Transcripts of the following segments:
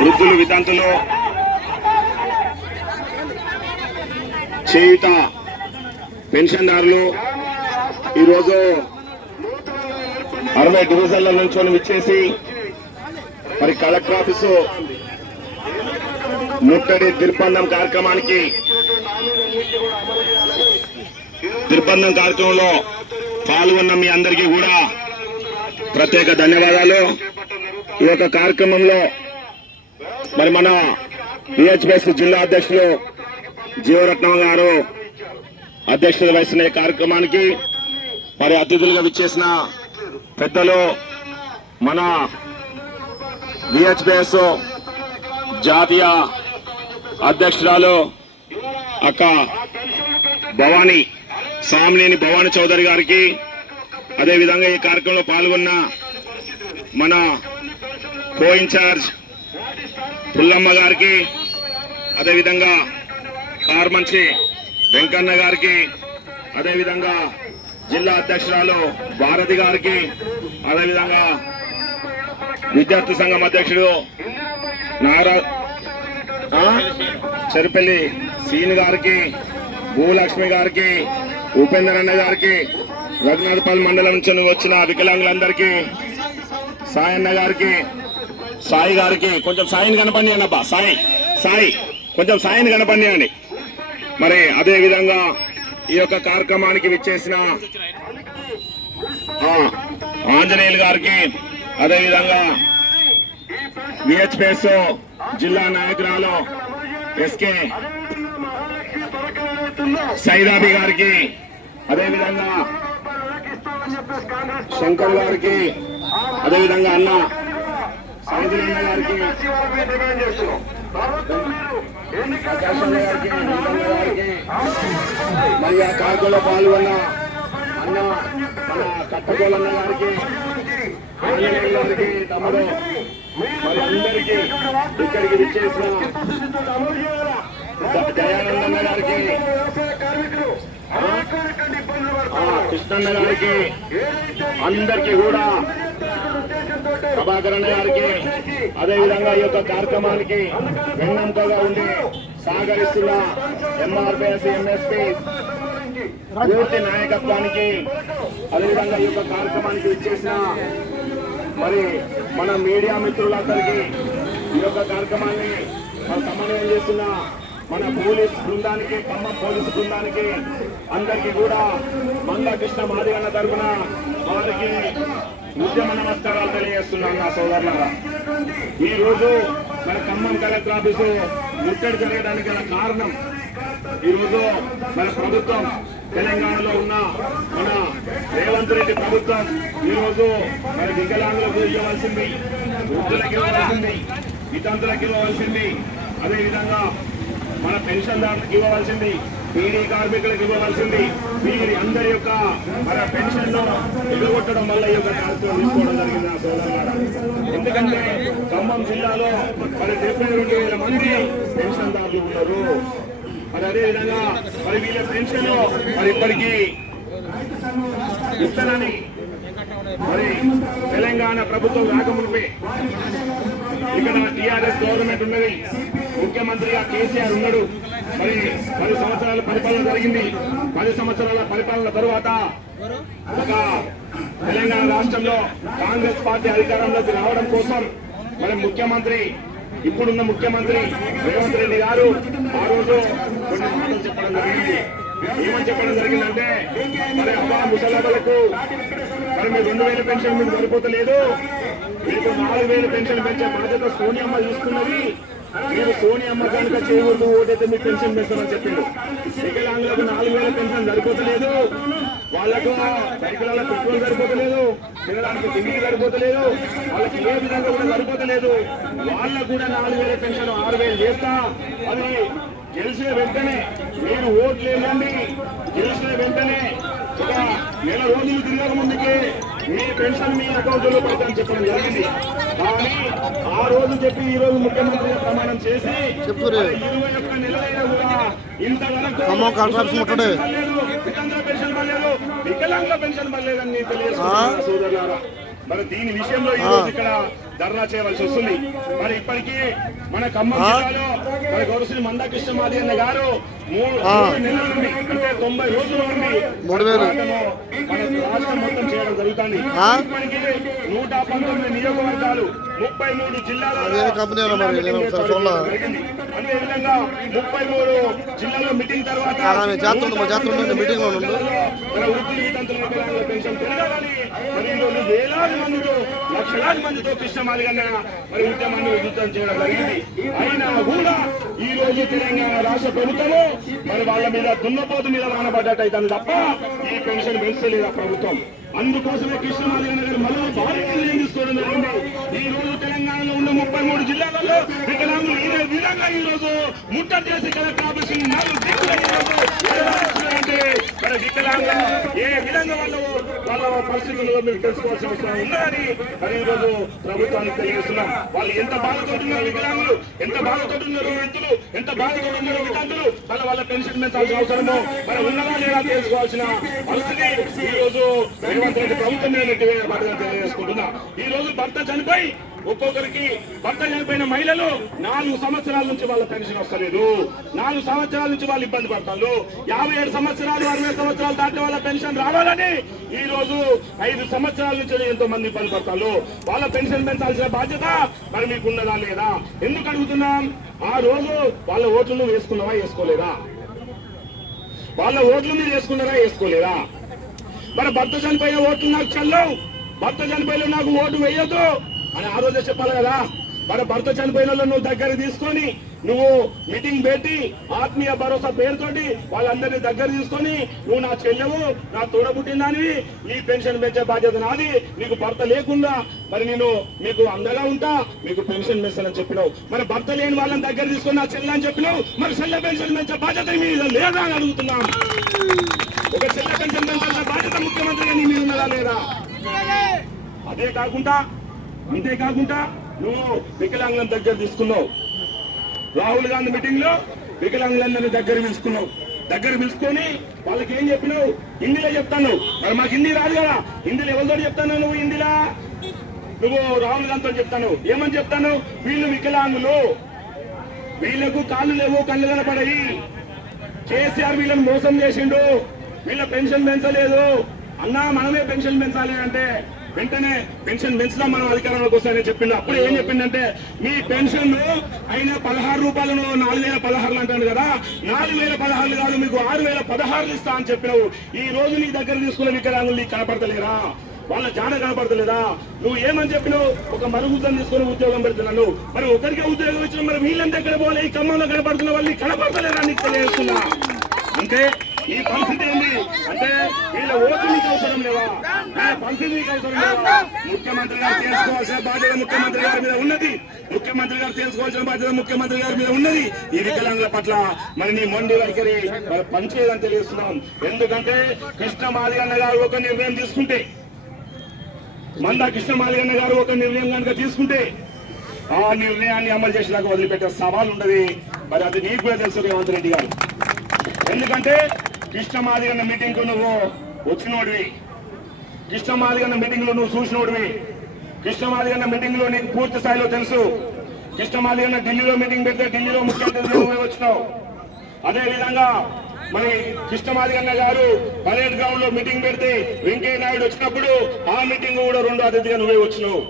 వృద్ధులు, వితంతులు, చేయుత పెన్షన్దారులు ఈరోజు 60 డివిజన్ల నుంచి విచ్చేసి మరి కలెక్టర్ ఆఫీసు ముట్టడి నిర్బంధం కార్యక్రమంలో పాల్గొన్న మీ అందరికీ కూడా ప్రత్యేక ధన్యవాదాలు. ఈ యొక్క కార్యక్రమంలో మరి మన విహెచ్పిఎస్ జిల్లా అధ్యక్షులు జీవరత్నం గారు అధ్యక్షత వహిస్తున్న ఈ కార్యక్రమానికి మరి అతిథులుగా విచ్చేసిన పెద్దలు మన విహెచ్పిఎస్ జాతీయ అధ్యక్షురాలు అక్క భవానీ సామ్నేని భవానీ చౌదరి గారికి, అదేవిధంగా ఈ కార్యక్రమంలో పాల్గొన్న మన కో ఇన్ఛార్జ్ పుల్లమ్మ గారికి, అదేవిధంగా కార్మంచి వెంకన్న గారికి, అదేవిధంగా జిల్లా అధ్యక్షురాలు భారతి గారికి, అదేవిధంగా విద్యార్థి సంఘం అధ్యక్షుడు చెరుపల్లి సీన్ గారికి, భూలక్ష్మి గారికి, ఉపేందర్ అన్న గారికి, రఘునాథపల్లి మండలం నుంచి వచ్చిన వికలాంగులందరికీ, సాయన్న గారికి, సాయి గారికి, కొంచెం సాయిని కనపడియండి అబ్బా, సాయి కొంచెం సాయిని కనపడియండి. మరి అదే విధంగా ఈ యొక్క కార్యక్రమానికి విచ్చేసిన ఆంజనేయులు గారికి, అదేవిధంగా విహెచ్పిఎస్ జిల్లా నాయకురాలు ఎస్కే సైదాబి గారికి, అదేవిధంగా శంకర్ గారికి, అదేవిధంగా అన్న సాయిధరన్న గారికి, మరి ఆ కార్యక్రమంలో పాల్గొన్న అన్న మన కట్టగోలన్న గారికి, ఆంజనేయులు గారికి, తమ్ముడు మరి అందరికీ ఇక్కడికి విచ్చేసిన దయానందన్న గారికి, కృష్ణన్న గారికి, అందరికీ కూడా ప్రభాకరన్న గారికి, అదేవిధంగా ఈ యొక్క కార్యక్రమానికి వెన్నెంకగా ఉండి సహకరిస్తున్న ఎంఆర్పిఎస్ ఎంఎస్పీ పూర్తి నాయకత్వానికి, అదేవిధంగా ఈ యొక్క కార్యక్రమానికి విచ్చేసిన మరి మన మీడియా మిత్రులందరికీ, ఈ యొక్క కార్యక్రమాన్ని సమన్వయం చేస్తున్న మన పోలీస్ బృందానికి, ఖమ్మం పోలీసు బృందానికి అందరికీ కూడా మందకృష్ణ మాదిగన్న తరఫున వారికి ఉద్యమ నమస్కారాలు తెలియజేస్తున్నాను నా సోదరులారా. ఈ రోజు మన ఖమ్మం కలెక్టర్ ఆఫీసు ముట్టడి జరగడానికి గల కారణం, ఈరోజు మన ప్రభుత్వం తెలంగాణలో ఉన్న మన రేవంత్ రెడ్డి ప్రభుత్వం ఈరోజు మన వికలాంగులకు ఇవ్వవలసింది, వృద్ధులకు ఇవ్వవలసింది, వితంతులకు ఇవ్వవలసింది, అదేవిధంగా మన పెన్షన్దారులకు ఇవ్వవలసింది, పీడీ కార్మికులకు ఇవ్వవలసింది, వీరి అందరి యొక్క మన పెన్షన్ను ఎగగొట్టడం వల్ల ఈ యొక్క కార్యక్రమం తీసుకోవడం జరిగింది నా సోదరులారా. ఎందుకంటే ఖమ్మం జిల్లాలో మరి 72,000 మంది పెన్షన్దారులు ఉన్నారు. మరి అదేవిధంగా మరి వీళ్ళ పెన్షన్ మరి ఇప్పటికీ ఇస్తానని మరి తెలంగాణ ప్రభుత్వం రాకమునిపే ఇక్కడ టీఆర్ఎస్ గవర్నమెంట్ ఉన్నది, ముఖ్యమంత్రిగా కేసీఆర్ ఉన్నాడు. మరి 10 సంవత్సరాల పరిపాలన జరిగింది. 10 సంవత్సరాల పరిపాలన తరువాత ఒక తెలంగాణ రాష్ట్రంలో కాంగ్రెస్ పార్టీ అధికారంలోకి రావడం కోసం మరి ముఖ్యమంత్రి, ఇప్పుడున్న ముఖ్యమంత్రి రేవంత్ రెడ్డి గారు ఆ రోజు కొన్ని మాటలు చెప్పడం జరిగింది. ఏమని చెప్పడం జరిగిందంటే, మరి అబ్బా ముసలాలకు మరి మీరు 2,000 పెన్షన్ మీకు సరిపోతలేదు, మీకు 4,000 పెన్షన్ పెంచే బాధ్యత సోనియమ్మ తీసుకున్నది, మీరు సోనియమ్మ కనుక చేయకూడదు, ఓటైతే మీకు పెన్షన్ పెంచామని చెప్పిండు. వికలాంగులకు 4,000 పెన్షన్ సరిపోతలేదు, వాళ్ళకు సైకిళ్ళ పెట్రోల్ సరిపోతలేదు, తినడానికి తిండి సరిపోతలేదు, వాళ్ళకి ఏ విధంగా కూడా సరిపోతలేదు. వాళ్ళకు కూడా 4,000 పెన్షన్ 6,000 చేస్తా. అది గెలిచిన వెంటనే మీరు ఓట్లు వేయండి, గెలిచిన వెంటనే ఒక నెల రోజులు తిరగక ముందుకే మీ పెన్షన్ మీ అకౌంట్లో పడతామని చెప్పడం జరిగింది. కానీ ఆ రోజు చెప్పి ఈ రోజు ముఖ్యమంత్రిగా ప్రమాణం చేసి 21 నెలలైనా కూడా ఇంతవరకు పెన్షన్ పడలేదు, వికలాంగ పెన్షన్ పడలేదని తెలియజేస్తున్నారు సోదరులారా. మరి దీని విషయంలో ఈ రోజు ఇక్కడ ధర్నా చేయవలసి వస్తుంది. మరి ఇప్పటికీ మన ఖమ్మం జిల్లాలో మన గౌరవ మందాకృష్ణ మాదిగన్న గారు 3 నెలల నుండి అంటే 90 రోజుల నుండి మన రాష్ట్రం మొత్తం చేయడం జరుగుతుంది. ఇప్పటికీ 119 నియోజకవర్గాలు 33 జిల్లాలలో అదేవిధంగా 33 జిల్లాలో మీటింగ్ తర్వాత పెన్షన్ పెరగాలని మరి ఈరోజు వేలాది మందితో లక్షలాది మందితో కృష్ణ మాదిగన్న మరి ఉద్యమాన్ని ఉధృతం చేయడం జరిగింది. అయినా కూడా ఈ రోజు తెలంగాణ రాష్ట్ర ప్రభుత్వము మరి వాళ్ళ మీద దున్నపోతు మీద వానబడ్డట్టయితే తప్ప ఈ పెన్షన్ పెంచలేదు ప్రభుత్వం. అందుకోసమే కృష్ణ మాదిగన్న గారు మళ్ళీ భారీ నిర్ణయం తీసుకోవడం జరిగింది. ఈ రోజు తెలంగాణలో ఉన్న 33 జిల్లాలలో వికలాంగులు ఇదే విధంగా ఈ రోజు ముట్టడి చేసి కలెక్టర్ ఆఫీస్ అంటే మరి వికలాంగులు ఏ విధంగా వాళ్ళ పరిస్థితుల్లో మీరు తెలుసుకోవాల్సిన అవసరం ఉన్నదని మరి ఈ రోజు ప్రభుత్వానికి తెలియజేస్తున్నాం. వాళ్ళు ఎంత బాధపడుతున్నారు, వికలాంగులు ఎంత బాధపడుతున్నారు, వృద్ధులు ఎంత బాధపడుతున్నారు, వికలాంగులు వాళ్ళ పెన్షన్ పెంచాల్సిన అవసరమో మరి ఉన్నదా లేదా తెలుసుకోవాల్సిన పరిస్థితి ఈ రోజు రేవంత్ రెడ్డి ప్రభుత్వం తెలియజేసుకుంటున్నా. ఈ రోజు భర్త చనిపోయి ఒక్కొక్కరికి భర్త చనిపోయిన మహిళలు 4 సంవత్సరాల నుంచి వాళ్ళ పెన్షన్ వస్తలేదు. 4 సంవత్సరాల నుంచి వాళ్ళు ఇబ్బంది పడతారు. 57 సంవత్సరాలు 60 సంవత్సరాలు దాటి వాళ్ళ పెన్షన్ రావాలని ఈ రోజు 5 సంవత్సరాల నుంచి ఎంతో మంది ఇబ్బంది పడతారు. వాళ్ళ పెన్షన్ పెంచాల్సిన బాధ్యత మరి మీకు ఉన్నదా లేదా? ఎందుకు అడుగుతున్నాం? ఆ రోజు వాళ్ళ ఓట్లు వేసుకున్నావా వేసుకోలేదా? వాళ్ళ ఓట్లు మీరు వేసుకున్నారా వేసుకోలేదా? మరి భర్త చనిపోయిన ఓట్లు నాకు చెల్లవు, భర్త చనిపోయిన నాకు ఓటు వేయొద్దు అని ఆ రోజే చెప్పాలి కదా. మరి భర్త చనిపోయిన నువ్వు దగ్గర తీసుకొని నువ్వు మీటింగ్ పెట్టి ఆత్మీయ భరోసా పేరుతోటి వాళ్ళందరినీ దగ్గర తీసుకొని నువ్వు నా చెల్లెవు, నా తోడబుట్టిందానివి, నీ పెన్షన్ పెంచే బాధ్యత నాది, నీకు భర్త లేకుండా మరి నేను మీకు అండగా ఉంటా, మీకు పెన్షన్ పెంచాలని చెప్పినావు. మరి భర్త లేని వాళ్ళని దగ్గర తీసుకొని నా చెల్లె అని చెప్పినావు. మరి చెల్లె పెన్షన్ పెంచే బాధ్యత మీద లేదా అని అడుగుతున్నాం. ఒక చెల్లె పెన్షన్ పెంచాల్సిన బాధ్యత ముఖ్యమంత్రిగా నీ మీద ఉన్నదా లేదా? అంతేకాకుండా నువ్వు వికలాంగులను దగ్గర తీసుకున్నావు. రాహుల్ గాంధీ మీటింగ్ లో వికలాంగులందరినీ దగ్గర పిలుచుకొని వాళ్ళకి ఏం చెప్పినావు? హిందీలో చెప్తాను. మరి మాకు హిందీ రాదు కదా, హిందీలో ఎవరితో చెప్తాను? నువ్వు హిందీలా నువ్వు రాహుల్ గాంధీతో చెప్తాను. ఏమని చెప్తాను? వీళ్ళు వికలాంగులు, వీళ్ళకు కాళ్ళు లేవు, కళ్ళు కనపడాయి, కేసీఆర్ వీళ్ళని మోసం చేసిండు, వీళ్ళ పెన్షన్ పెంచలేదు అన్నా, మనమే పెన్షన్ పెంచాలి అంటే వెంటనే పెన్షన్ పెంచుదాం మనం అధికారంలోకి వస్తాయని చెప్పిండు. అప్పుడు ఏం చెప్పిందంటే మీ పెన్షన్ అయినా 16 రూపాయలను 4016 అంటాను కదా, 4016 కాదు మీకు 6016 ఇస్తా అని చెప్పినావు. ఈ రోజు నీ దగ్గర తీసుకున్న వికలాంగులు నీకు కనపడతలేరా? వాళ్ళ జాడ కనపడతలేదా? నువ్వు ఏమని చెప్పినావు? ఒక మరుగుద్దం తీసుకుని ఉద్యోగం పెడుతున్నాను. మరి ఒకరికి ఉద్యోగం ఇచ్చిన మరి వీళ్ళంతా ఎక్కడ పోలే? ఈ ఖమ్మంలో కనపడుతున్న వాళ్ళు కనపడతలేదా నీకు తెలియజేస్తున్నా. అంటే ఈ పరిస్థితి ఏంది అంటే వీళ్ళ ఓటు నీకు అవసరం లేవా? పరిస్థితి నీకు అవసరం లేవా? ముఖ్యమంత్రి గారు తెలుసుకోవాల్సిన బాధ్యత ముఖ్యమంత్రి గారి మీద ఉన్నది. ముఖ్యమంత్రి గారు తెలుసుకోవాల్సిన బాధ్యత ముఖ్యమంత్రి గారి మీద ఉన్నది. ఈ వికలాంగుల పట్ల మరి నీ మొండి వైఖరి మరి పనిచేయదని తెలియజేస్తున్నాం. ఎందుకంటే కృష్ణ మాదిగన్న గారు ఒక నిర్ణయం తీసుకుంటే, కృష్ణ మాదిగన్న గారు ఒక నిర్ణయం కనుక తీసుకుంటే ఆ నిర్ణయాన్ని అమలు చేసేదాకా వదిలిపెట్టే సవాల్ ఉన్నది. మరి అది నీకు కూడా తెలుసు రేవంత్ రెడ్డి గారు. ఎందుకంటే కృష్ణ మాదిగన్న మీటింగ్ కు నువ్వు వచ్చినోడివి, కృష్ణ మాదిగన్న మీటింగ్ లో నువ్వు చూసినోడివి, కృష్ణ మాదిగన్న మీటింగ్ లో నీకు పూర్తి స్థాయిలో తెలుసు. కృష్ణ మాదిగన్న ఢిల్లీలో మీటింగ్ పెడితే ఢిల్లీలో ముఖ్య అతిథిగా నువ్వే వచ్చినావు. అదే విధంగా మరి కృష్ణ మాదిగన్న గారు పరేడ్ గ్రౌండ్ లో మీటింగ్ పెడితే వెంకయ్య నాయుడు వచ్చినప్పుడు ఆ మీటింగ్ కూడా 2వ అతిథిగా నువ్వే వచ్చినావు.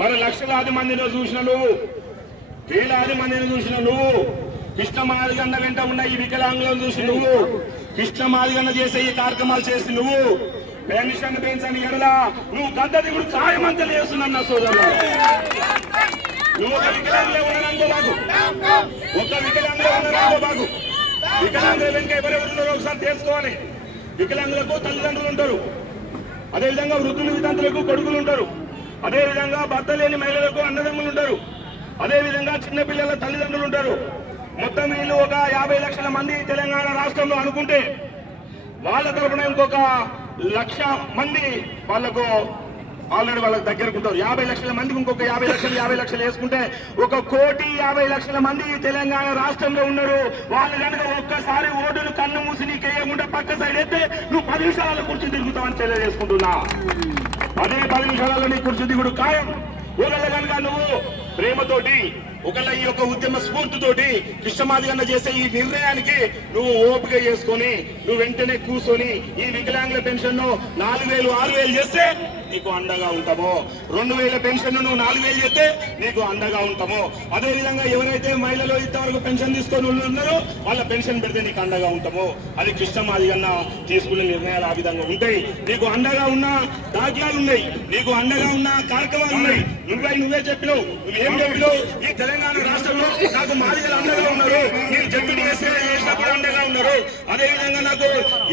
మరి లక్షలాది మందిలో చూసిన నువ్వు, వేలాది మందిని చూసిన నువ్వు, కృష్ణ మాదిగన్న వెంట ఉన్న ఈ వికలాంగులను చూసి నువ్వు, కృష్ణ మాదిగన్న చేసే ఈ కార్యక్రమాలు చేసి నువ్వు పెన్షన్ పెంచని ఎడలా నువ్వు గద్ద దిగుడు ఖాయమంతా చేస్తున్నా సోదరులు. నువ్వు ఒక వికలాంగులే ఉండడంతో బాగు, ఒక వికలాంగులే ఉండడంతో బాగు. వికలాంగుల వెంక ఎవరెవరు ఉన్నారో ఒకసారి తెలుసుకోవాలి. వికలాంగులకు తల్లిదండ్రులు ఉంటారు, అదేవిధంగా వృద్ధులు వితంతులకు కొడుకులు ఉంటారు, అదేవిధంగా భర్త లేని మహిళలకు అన్నదమ్ములు ఉంటారు, అదేవిధంగా చిన్నపిల్లల తల్లిదండ్రులు ఉంటారు. మొత్తం వీళ్ళు ఒక 50 లక్షల మంది తెలంగాణ రాష్ట్రంలో అనుకుంటే వాళ్ళ తరఫున ఇంకొక 1,00,000 మంది వాళ్ళకు ఆల్రెడీ వాళ్ళకి దగ్గరకు ఉంటారు. 50 లక్షల మందికి ఇంకొక 50 లక్షలు వేసుకుంటే 1,50,00,000 మంది తెలంగాణ రాష్ట్రంలో ఉన్నారు. వాళ్ళు కనుక ఒక్కసారి ఓటును కన్ను మూసి నీకు వేయకుండా పక్క సైడ్ అయితే నువ్వు 10 నిమిషాల కుర్చీ తిరుగుతావని తెలియజేసుకుంటున్నా. అదే 10 నిమిషాలలో నీ కుర్చీ దిగుడు ఖాయం. ఒకళ్ళ కనుక నువ్వు ప్రేమతోటి ఒకళ్ళ ఈ యొక్క ఉద్యమ స్ఫూర్తితోటి కృష్ణమాదిగన్న చేసే ఈ నిర్ణయానికి నువ్వు ఓపిక చేసుకొని నువ్వు వెంటనే కూర్చొని ఈ వికలాంగుల పెన్షన్ ను 4,000 6,000 చేస్తే నీకు అండగా ఉంటామో, 2,000 పెన్షన్ నువ్వు 4,000 చేస్తే నీకు అండగా ఉంటామో, అదే విధంగా ఎవరైతే మహిళలు ఇంతవరకు పెన్షన్ తీసుకొని ఉన్నారో వాళ్ళ పెన్షన్ పెడితే నీకు అండగా ఉంటామో, అది కృష్ణమాదిగన్న తీసుకునే నిర్ణయాలు ఆ విధంగా ఉంటాయి. నీకు అండగా ఉన్న దాఖలాలు ఉన్నాయి, నీకు అండగా ఉన్న కార్యక్రమాలు ఉన్నాయి. నువ్వే చెప్పినావు, నువ్వేం చెప్పినావు? ఈ తెలంగాణ రాష్ట్రంలో నాకు మాదిగలు అండగా ఉన్నారు, నేను జడ్పీ చేసినప్పుడు అండగా ఉన్నారు, అదే విధంగా నాకు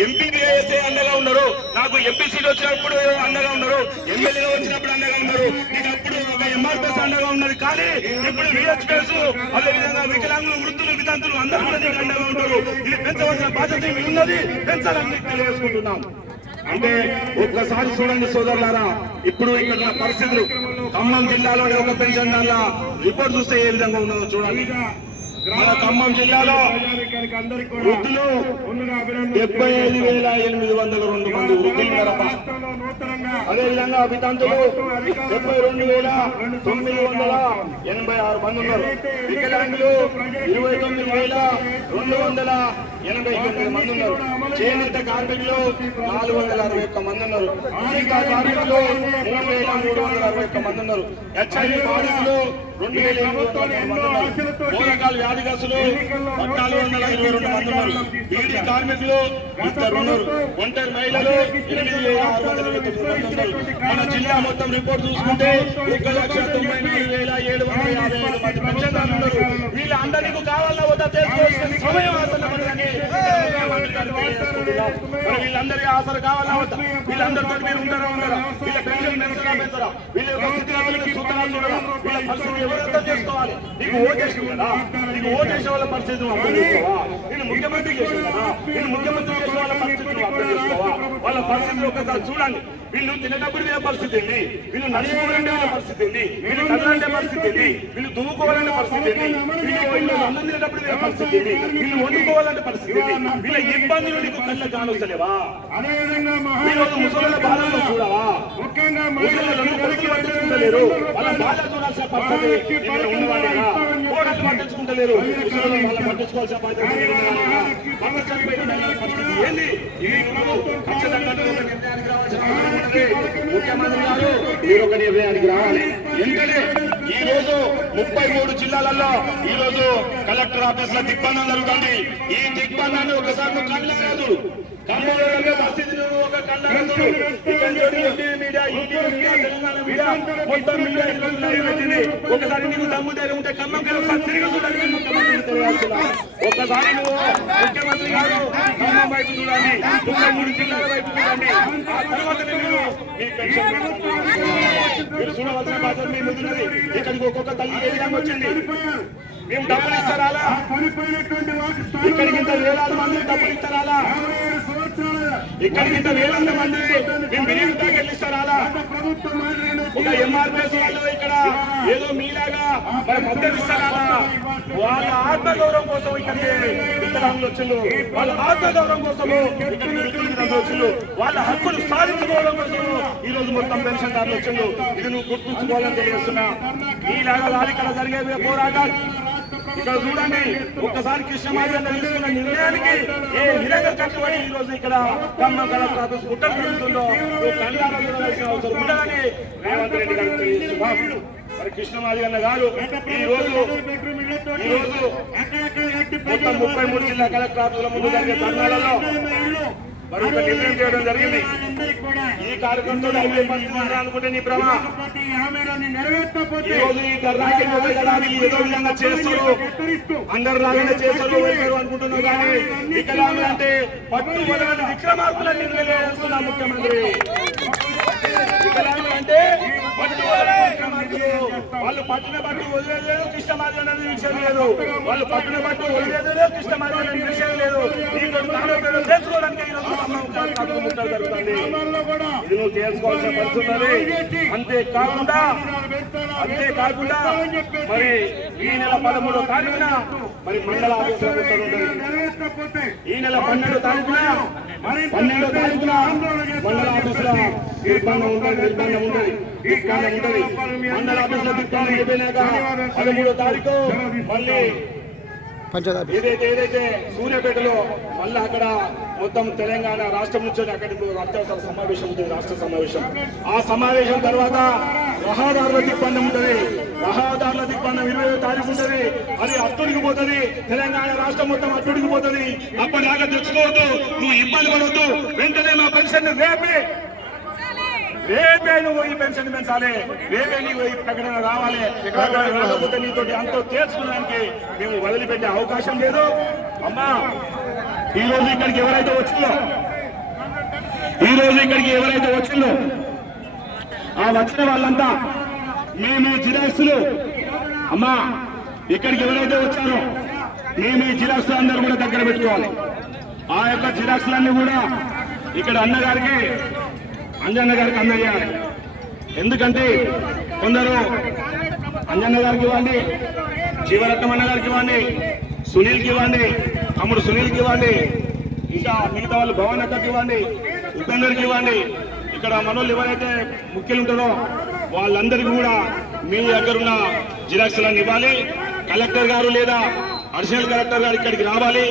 ఎంపీ వేస్తే అండగా ఉన్నారు, నాకు ఎంపీ సీట్ వచ్చినప్పుడు అండగా ఉన్నారు, ఎమ్మెల్యేగా వచ్చినప్పుడు అండగా ఉన్నారు, నీకు అప్పుడు ఒక ఎంఆర్పీఎస్ అండగా ఉన్నది. కానీ ఇప్పుడు విహెచ్పీఎస్ అదే విధంగా వికలాంగులు వృద్ధులు వితంతులు అందరూ కూడా నీకు అండగా ఉంటారు. ఇది పెంచవలసిన బాధ్యత మీ ఉన్నది, పెంచాలని తెలియజేసుకుంటున్నాం. అంటే ఒక్కసారి చూడండి సోదరులారా, ఇప్పుడు ఇక్కడ పరిస్థితులు ఖమ్మం జిల్లాలోని ఒక పెన్షన్ దానిలో రిపోర్ట్ చూస్తే ఏ విధంగా ఉన్నదో చూడండి. మన ఖమ్మం జిల్లాలో వృద్ధులు 75,802 మంది వృద్ధులు ఉన్నారమ్మా. అదేవిధంగా వితంతులు 72,986 మంది ఉన్నారు. వికలాంగులు 29,289 మంది ఉన్నారు. చేనేత కార్మికులు 461 మంది ఉన్నారు. టీకా కార్మికులు 3,361 మంది ఉన్నారు. హెచ్ఐవి బాధితులు 2,800 మంది ఉన్నారు. పోరకాల వ్యాధిగ్రస్తులు 1,422 మంది ఉన్నారు. బీడీ కార్మికులు 2 ఉన్నారు. ఒంటరి మహిళలు 8,629 మంది ఉన్నారు. మన జిల్లా మొత్తం రిపోర్ట్ చూసుకుంటే 1,94,755 మంది పెన్షన్దారులు ఉన్నారు. వీళ్ళందరికీ కావాలన్నా వద్ద తెలుసుకోవాల్సిన సమయం అసలు వీళ్ళందరికీ ఆసరు కావాలా వద్దా? వీళ్ళందరితో మీరు ఉంటారా? వీళ్ళ పెన్షన్ పెంచరా? వీళ్ళ యొక్క స్థితిగతులకు సూత్రాలు చూడరా? వీళ్ళ పరిస్థితి ఎవరు అర్థం చేసుకోవాలి? నీకు ఓటేసావు కదా, నీకు ఓటేసే వాళ్ళ పరిస్థితి నువ్వు అర్థం చేసుకోవా? నేను ముఖ్యమంత్రి చేసావు కదా, నేను ముఖ్యమంత్రి చేసే వాళ్ళ పరిస్థితి నువ్వు అర్థం చేసుకోవా? వాళ్ళ పరిస్థితులు ఒకసారి చూడండి. వీళ్ళు తినేటప్పుడు వీళ్ళ పరిస్థితి ఏంటి? వీళ్ళు నడుచుకోవాలంటే వాళ్ళ పరిస్థితి ఏంటి? వీళ్ళు కదలంటే పరిస్థితి ఏంటి? వీళ్ళు దువ్వుకోవాలంటే పరిస్థితి ఏంటి? వీళ్ళు అన్నం తినేటప్పుడు వీళ్ళ పరిస్థితి ఏంటి? వీళ్ళు వండుకోవాలంటే పరిస్థితి ఏంటి? వీళ్ళ ఇబ్బందులు నీకు కళ్ళ కానొస్తలేవా? వీళ్ళు ముసలి బాధల్లో చూడవా? ముసలిలను కొడుకులు పట్టించుకుంటలేరు, వాళ్ళ బాధ చూడాల్సిన పరిస్థితి ఉన్నవాళ్ళేనా? కోడలు పట్టించుకుంటలేరు, ముసలి వాళ్ళ పట్టించుకోవాల్సిన బాధ్యత పరిస్థితి ఏంది? ఖచ్చితంగా నిర్ణయానికి రావాల్సిన అవసరం. ముఖ్యమంత్రి గారు మీరు ఒక నిర్ణయానికి రావాలి. ఎందుకంటే ఈ రోజు 33 జిల్లాలలో ఈ రోజు కలెక్టర్ ఆఫీస్ లో దిగ్బంధం జరుగుతుంది. ఈ దిగ్బంధాన్ని ఒకసారి నువ్వు కళ్ళరాదు, ఖమ్మంలో పరిస్థితి ఒక కళ్ళరాదు. మీడియా, తెలంగాణ మీడియా మొత్తం మీడియా పెట్టింది. ఒకసారి నీకు దమ్ము ధైర్యం ఉంటే ఖమ్మం ఒకసారి తిరిగి చూడాలి. ముఖ్యమంత్రి తెలియాల్సిన ఒకసారి నువ్వు ముఖ్యమంత్రి గారు ఖమ్మం వైపు చూడాలి, 33 జిల్లాల వైపు చూడండి. ఆ తర్వాతనే మీరు మీ పెన్షన్ మీరు చూడవలసిన బాధ్యత మీ ముందున్నది. ఇక్కడికి ఒక్కొక్క తల్లి ఏ విధంగా వచ్చింది? మేము డబ్బులు ఇస్తారా? ఇక్కడికి ఇంత వేలాది మంది డబ్బులు ఇస్తారా? ఇక్కడికి ఇంత వేలాది మంది మేము బిర్యానీ ప్యాకెట్లు ఇస్తారా? ఒక ఎంఆర్పీఎస్ వాళ్ళు ఇక్కడ ఏదో మీలాగా మరి మద్దతు ఇస్తారా? వాళ్ళ ఆత్మగౌరవం కోసం ఇక్కడికి విత్తనాలు వచ్చిండు, వాళ్ళ ఆత్మగౌరవం కోసము ఇక్కడికి వచ్చిండు, వాళ్ళ హక్కులు సాధించుకోవడం కోసం ఈ రోజు మొత్తం పెన్షన్దారులు వచ్చిండు. ఇది నువ్వు గుర్తుంచుకోవాలని తెలియజేస్తున్నా. ఈలాగా వాళ్ళు ఇక్కడ జరిగే పోరాటాలు ఇక్కడ చూడండి. ఒక్కసారి కృష్ణమాదిగన్న తీసుకున్న నిర్ణయానికి ఏ విధంగా కట్టుబడి ఈ రోజు ఇక్కడ ఖమ్మం కలెక్టర్ ఆఫీస్ గుట్టలు తిరుగుతుందో కళ్ళారా చూడవలసిన అవసరం ఉండదని రేవంత్ రెడ్డి గారు తెలియజేస్తున్నాం. మరి కృష్ణమాదిగన్న గారు ఈ రోజు మొత్తం 33 జిల్లా కలెక్టర్ ఆఫీసుల ముందు జరిగే ధర్నాలలో మరి ఒక నిర్ణయం చేయడం జరిగింది. ఈ కార్యక్రమంతో అయిపోయి పరిస్థితి అనుకుంటే నీ భ్రమ. ఈ రోజు ఈ ధర్నాకి ఏదో విధంగా చేస్తారు, అందరు లాగానే చేస్తారు అనుకుంటున్నావు. కానీ వికలాంగులు అంటే పట్టు వదలని విక్రమార్కులని నిర్ణయిస్తున్నా ముఖ్యమంత్రి. వికలాంగులు అంటే పట్టు వదలని విక్రమార్కులు. వాళ్ళు పట్టిన పట్టు వదిలేదు, కృష్ణమాదిగన్న విషయం లేదు. వాళ్ళు పట్టిన పట్టు వదిలేదు, కృష్ణమాదిగన్న విషయం లేదు. నీకు తెలుసుకోవడానికి జరుగుతుంది. ఇది నువ్వు చేసుకోవాల్సిన పరిస్థితి. అంతేకాకుండా మరి ఈ నెల 13వ తారీఖున మరి మండల ఆఫీసులో ఉంటుంది. ఈ నెల 12వ తారీఖున మండల ఆఫీసులో నిర్బంధం ఉంటుంది. మండల ఆఫీసులో నిర్బంధం అయిపోయినాక 13వ తారీఖు మళ్ళీ ఏదైతే సూర్యాపేటలో మళ్ళీ అక్కడ మొత్తం తెలంగాణ రాష్ట్రం నుంచి అక్కడికి అత్యవసర సమావేశం ఉంటుంది, రాష్ట్ర సమావేశం. ఆ సమావేశం తర్వాత రహదారుల దిగ్బంధం ఉంటుంది. రహదారుల దిగ్బంధం 20వ తారీఖు ఉంటుంది. అది అట్టుడికి పోతుంది. తెలంగాణ రాష్ట్రం మొత్తం అట్టుడికి పోతుంది. అప్పటిదాకా తెచ్చుకోవద్దు, నువ్వు ఇబ్బంది పడవద్దు. వెంటనే మా పెన్షన్ రేపే నువ్వు ఈ పెన్షన్ పెంచాలి, రేపే నీవు ఈ ప్రకటన రావాలి. రాకపోతే నీతో అంతో తీర్చుకోవడానికి మేము వదిలిపెట్టే అవకాశం లేదు. అమ్మా ఈ రోజు ఇక్కడికి ఎవరైతే వచ్చిందో ఆ వచ్చిన వాళ్ళంతా మేము జిరాక్సులు, అమ్మా ఇక్కడికి ఎవరైతే వచ్చారో మేము ఈ జిరాక్సులు అందరూ కూడా దగ్గర పెట్టుకోవాలి. ఆ యొక్క జిరాక్సులన్నీ కూడా ఇక్కడ అన్నగారికి అంజన్న గారికి అందజేయాలి. ఎందుకంటే కొందరు అంజన్న గారికి ఇవ్వండి, జీవరత్నమన్న గారికి ఇవ్వండి, సునీల్కి ఇవ్వండి, తమ్ముడు సునీల్కి ఇవ్వండి, ఇంకా మిగతా వాళ్ళు భవన్ అక్కకి ఇవ్వండి, ఉపేందర్కి ఇవ్వండి. ఇక్కడ మనోళ్ళు ఎవరైతే ముఖ్యులు ఉంటారో వాళ్ళందరికీ కూడా మీ దగ్గరున్న జిరాక్స్లను ఇవ్వాలి. కలెక్టర్ గారు లేదా అడిషనల్ కలెక్టర్ గారు ఇక్కడికి రావాలి.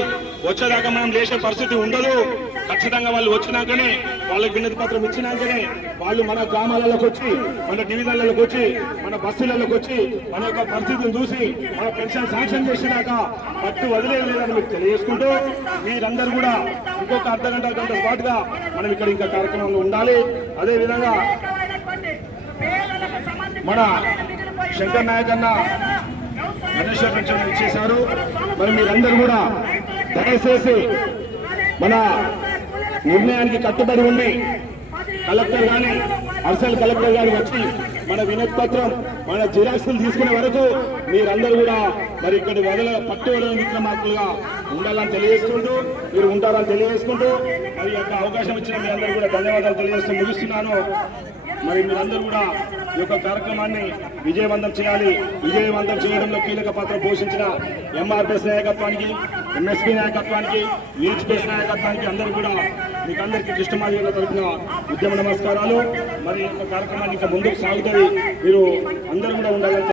వచ్చేదాకా మనం లేచే పరిస్థితి ఉండదు. ఖచ్చితంగా వాళ్ళు వచ్చినాకనే, వాళ్ళకి వినతి పత్రం ఇచ్చినాకనే వాళ్ళు మన గ్రామాలలోకి వచ్చి, మన డివిజన్లలోకి వచ్చి, మన బస్సులలోకి వచ్చి మన యొక్క పరిస్థితిని చూసి మన పెన్షన్ శాంక్షన్ చేసినాక పట్టు వదిలేదని మీకు తెలియజేసుకుంటూ మీరందరూ కూడా ఇంకొక గంట పాటుగా మనం ఇక్కడ ఇంకా కార్యక్రమంలో ఉండాలి. అదేవిధంగా మన శంకర్ నాయక్ అన్న గణేశ్వర పెన్షన్ ఇచ్చేశారు. మరి మీరందరూ కూడా దయచేసి మన నిర్ణయానికి కట్టుబడి ఉండి కలెక్టర్ గాని అడిషనల్ కలెక్టర్ గారు వచ్చి మన వినతి పత్రం, మన జిరాక్స్లు తీసుకునే వరకు మీరందరూ కూడా మరి ఇక్కడ పట్టు వదలని విక్రమార్కులుగా ఉండాలని తెలియజేసుకుంటూ, మీరు ఉంటారని తెలియజేసుకుంటూ మరి యొక్క అవకాశం ఇచ్చిన మీ అందరూ కూడా ధన్యవాదాలు తెలియజేస్తూ ముగిస్తున్నాను. మరి మీరందరూ కూడా ఈ యొక్క కార్యక్రమాన్ని విజయవంతం చేయాలి. విజయవంతం చేయడంలో కీలక పాత్ర పోషించిన ఎంఆర్పిఎస్ నాయకత్వానికి, ఎంఎస్పీ నాయకత్వానికి, యూహెచ్పిఎస్ నాయకత్వానికి అందరూ కూడా మీకు అందరికీ కృష్ణమాదిగా తరపున ఉద్యమ నమస్కారాలు. మరి ఈ యొక్క కార్యక్రమాన్ని ఇంకా ముందుకు సాగుతుంది. మీరు అందరూ కూడా ఉండాలని